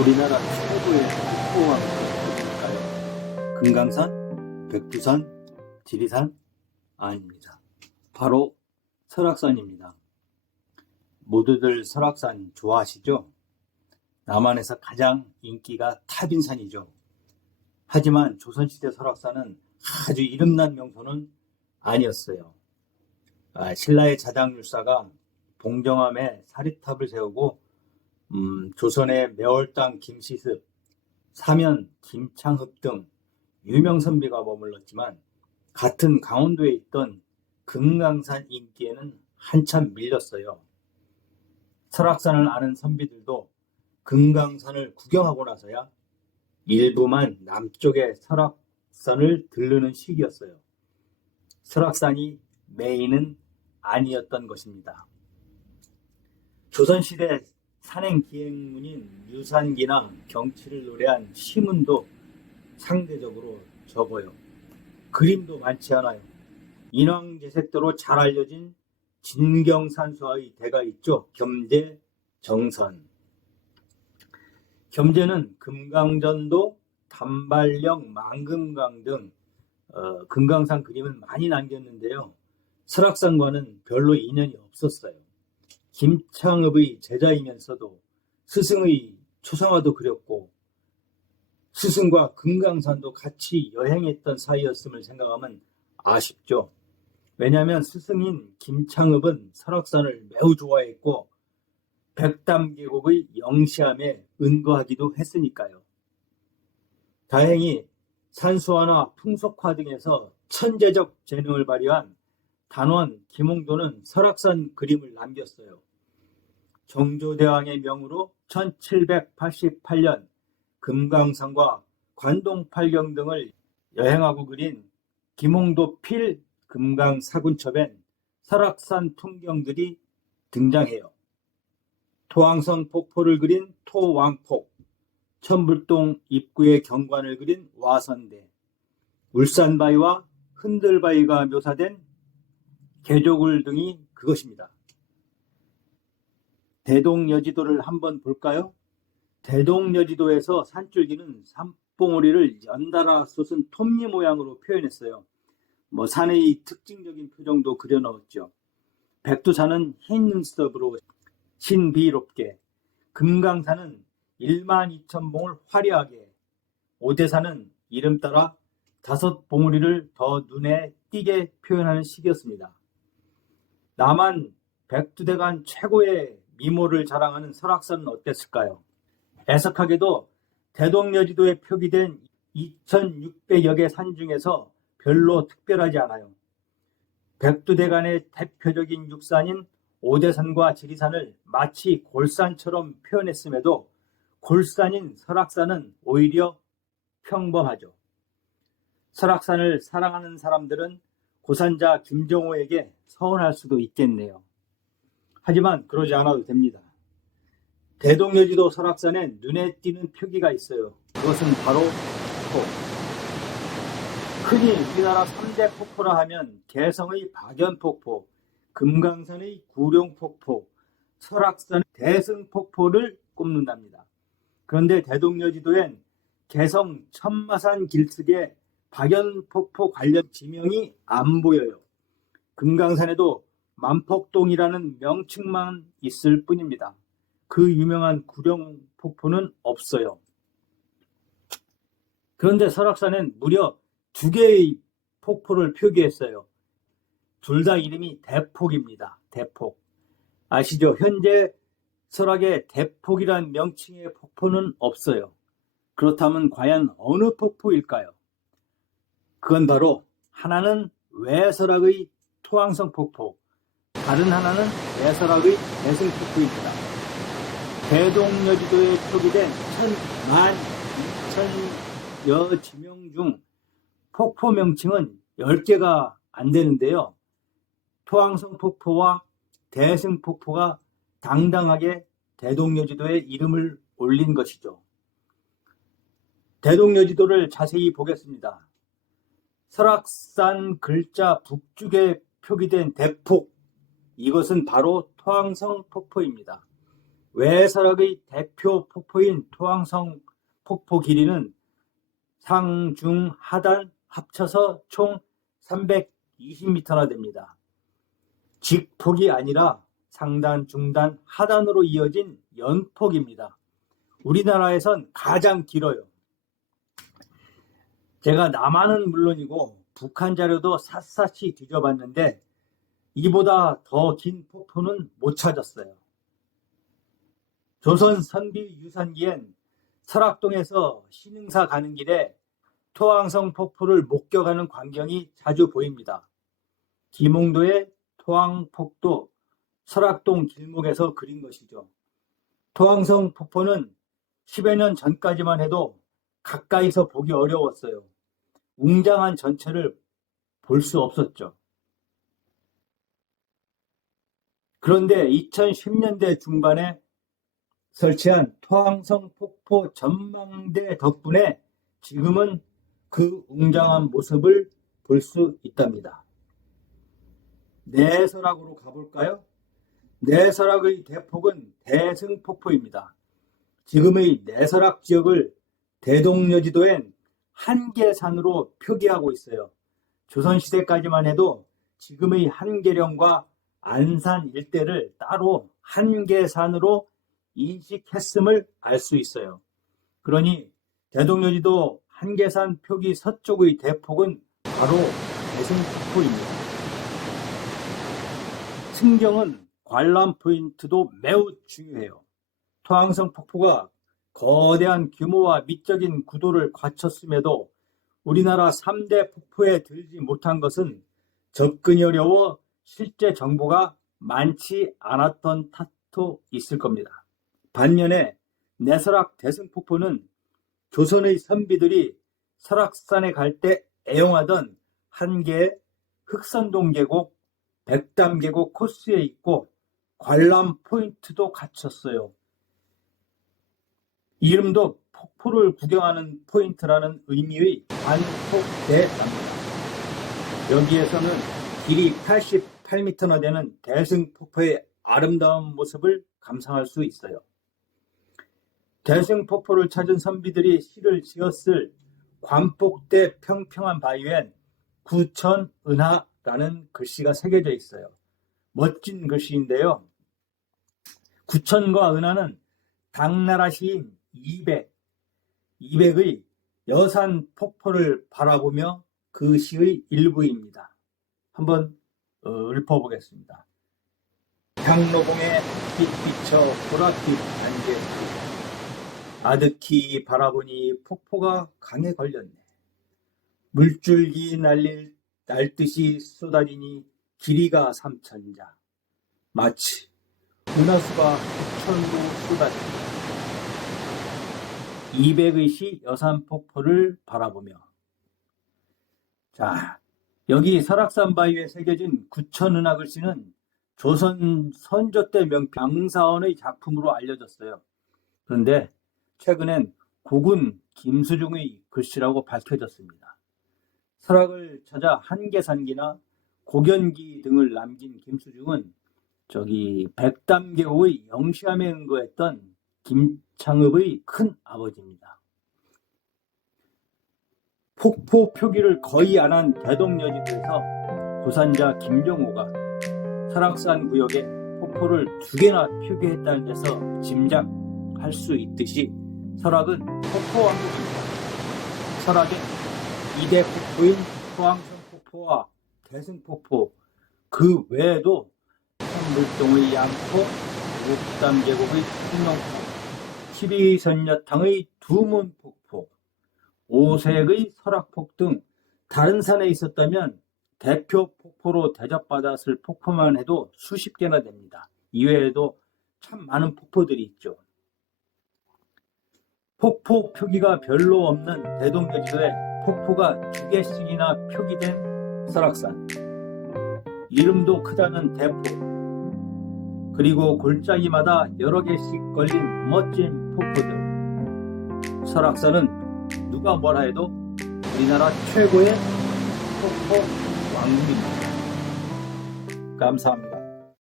우리나라 최고의 폭포가 어디일까요? 금강산, 백두산, 지리산? 아닙니다. 바로 설악산입니다. 모두들 설악산 좋아하시죠? 남한에서 가장 인기가 탑인 산이죠. 하지만 조선시대 설악산은 아주 이름난 명소는 아니었어요. 신라의 자장율사가 봉정암에 사리탑을 세우고 조선의 매월당 김시습, 사면 김창흡 등 유명 선비가 머물렀지만 같은 강원도에 있던 금강산 인기에는 한참 밀렸어요. 설악산을 아는 선비들도 금강산을 구경하고 나서야 일부만 남쪽의 설악산을 들르는 시기였어요. 설악산이 메인은 아니었던 것입니다. 조선시대 산행기행문인 유산기나 경치를 노래한 시문도 상대적으로 적어요. 그림도 많지 않아요. 인왕제색도로 잘 알려진 진경산수화의 대가 있죠. 겸재, 정선. 겸재는 금강전도, 단발령, 망금강 등 금강산 그림을 많이 남겼는데요. 설악산과는 별로 인연이 없었어요. 김창흡의 제자이면서도 스승의 초상화도 그렸고 스승과 금강산도 같이 여행했던 사이였음을 생각하면 아쉽죠. 왜냐하면 스승인 김창흡은 설악산을 매우 좋아했고 백담계곡의 영시함에 은거하기도 했으니까요. 다행히 산수화나 풍속화 등에서 천재적 재능을 발휘한 단원 김홍도는 설악산 그림을 남겼어요. 정조대왕의 명으로 1788년 금강산과 관동팔경 등을 여행하고 그린 김홍도 필 금강사군첩엔 설악산 풍경들이 등장해요. 토항성 폭포를 그린 토왕폭, 천불동 입구의 경관을 그린 와선대, 울산바위와 흔들바위가 묘사된 개조굴 등이 그것입니다. 대동여지도를 한번 볼까요? 대동여지도에서 산줄기는 산봉우리를 연달아 솟은 톱니 모양으로 표현했어요. 산의 특징적인 표정도 그려넣었죠. 백두산은 흰 눈썹으로 신비롭게, 금강산은 12,000봉을 화려하게, 오대산은 이름 따라 5봉우리를 더 눈에 띄게 표현하는 시기였습니다. 남한 백두대간 최고의 미모를 자랑하는 설악산은 어땠을까요? 애석하게도 대동여지도에 표기된 2,600여 개 산 중에서 별로 특별하지 않아요. 백두대간의 대표적인 육산인 오대산과 지리산을 마치 골산처럼 표현했음에도 골산인 설악산은 오히려 평범하죠. 설악산을 사랑하는 사람들은 고산자 김정호에게 서운할 수도 있겠네요. 하지만 그러지 않아도 됩니다. 대동여지도 설악산에 눈에 띄는 표기가 있어요. 그것은 바로 폭포. 흔히 우리나라 3대 폭포라 하면 개성의 박연폭포, 금강산의 구룡폭포, 설악산의 대승폭포를 꼽는답니다. 그런데 대동여지도엔 개성 천마산 길쭉의 박연폭포 관련 지명이 안 보여요. 금강산에도 만폭동이라는 명칭만 있을 뿐입니다. 그 유명한 구룡폭포는 없어요. 그런데 설악산엔 무려 2개의 폭포를 표기했어요. 둘 다 이름이 대폭입니다. 대폭. 아시죠? 현재 설악에 대폭이란 명칭의 폭포는 없어요. 그렇다면 과연 어느 폭포일까요? 그건 바로 하나는 외설악의 토항성 폭포, 다른 하나는 내설악의 대승 폭포입니다. 대동여지도에 표기된 12,000여 지명 중 폭포 명칭은 10개가 안 되는데요. 토항성 폭포와 대승 폭포가 당당하게 대동여지도에 이름을 올린 것이죠. 대동여지도를 자세히 보겠습니다. 설악산 글자 북쪽에 표기된 대폭, 이것은 바로 토항성 폭포입니다. 외설악의 대표 폭포인 토왕성 폭포 길이는 상, 중, 하단 합쳐서 총 320m나 됩니다. 직폭이 아니라 상단, 중단, 하단으로 이어진 연폭입니다. 우리나라에선 가장 길어요. 제가 남한은 물론이고 북한 자료도 샅샅이 뒤져봤는데 이보다 더 긴 폭포는 못 찾았어요. 조선 선비 유산기엔 설악동에서 신흥사 가는 길에 토왕성 폭포를 목격하는 광경이 자주 보입니다. 김홍도의 토왕폭도 설악동 길목에서 그린 것이죠. 토왕성 폭포는 10여 년 전까지만 해도 가까이서 보기 어려웠어요. 웅장한 전체를 볼 수 없었죠. 그런데 2010년대 중반에 설치한 토왕성 폭포 전망대 덕분에 지금은 그 웅장한 모습을 볼 수 있답니다. 내설악으로 가볼까요? 내설악의 대폭은 대승폭포입니다. 지금의 내설악 지역을 대동여지도엔 한계산으로 표기하고 있어요. 조선시대까지만 해도 지금의 한계령과 안산 일대를 따로 한계산으로 인식했음을 알 수 있어요. 그러니 대동여지도 한계산 표기 서쪽의 대폭은 바로 대승폭포입니다. 승경은 관람 포인트도 매우 중요해요. 토왕성 폭포가 거대한 규모와 미적인 구도를 갖췄음에도 우리나라 3대 폭포에 들지 못한 것은 접근이 어려워 실제 정보가 많지 않았던 탓도 있을 겁니다. 반면에 내설악 대승폭포는 조선의 선비들이 설악산에 갈 때 애용하던 한 개의 흑선동 계곡, 백담 계곡 코스에 있고 관람 포인트도 갖췄어요. 이름도 폭포를 구경하는 포인트라는 의미의 관폭대랍니다. 여기에서는 길이 88m나 되는 대승폭포의 아름다운 모습을 감상할 수 있어요. 대승폭포를 찾은 선비들이 시를 지었을 관폭대 평평한 바위엔 구천은하라는 글씨가 새겨져 있어요. 멋진 글씨인데요. 구천과 은하는 당나라 시인 이백의 여산 폭포를 바라보며 그 시의 일부입니다. 한번 읊어보겠습니다. 향로봉에 빛 비쳐 보랏빛 안개 아득히 바라보니 폭포가 강에 걸렸네. 물줄기 날듯이 쏟아지니 길이가 삼천자. 마치 은하수가 구천로 쏟아진다. 이백의 시 여산폭포를 바라보며. 자, 여기 설악산 바위에 새겨진 구천은하 글씨는 조선 선조 때 명사원의 작품으로 알려졌어요. 그런데 최근엔 국은 김수중의 글씨라고 밝혀졌습니다. 설악을 찾아 한계산기나 고견기 등을 남긴 김수중은 백담계곡의 영시함에 은거했던 김창읍의 큰 아버지입니다. 폭포 표기를 거의 안 한 대동여지도에서 고산자 김정호가 설악산 구역에 폭포를 2개나 표기했다는 데서 짐작할 수 있듯이 설악은 폭포왕국입니다. 설악엔 2대 폭포인 토왕성 폭포와 대승폭포, 그 외에도 성물동의 양포, 옥담계곡의 풍령포, 12선녀탕의 두문폭포, 오색의 설악폭 등 다른 산에 있었다면 대표 폭포로 대접받았을 폭포만 해도 수십 개나 됩니다. 이외에도 참 많은 폭포들이 있죠. 폭포 표기가 별로 없는 대동여지도에 폭포가 2개씩이나 표기된 설악산, 이름도 크다는 대폭, 그리고 골짜기마다 여러 개씩 걸린 멋진 폭포들. 설악산은 누가 뭐라 해도 우리나라 최고의 폭포 왕국입니다. 감사합니다.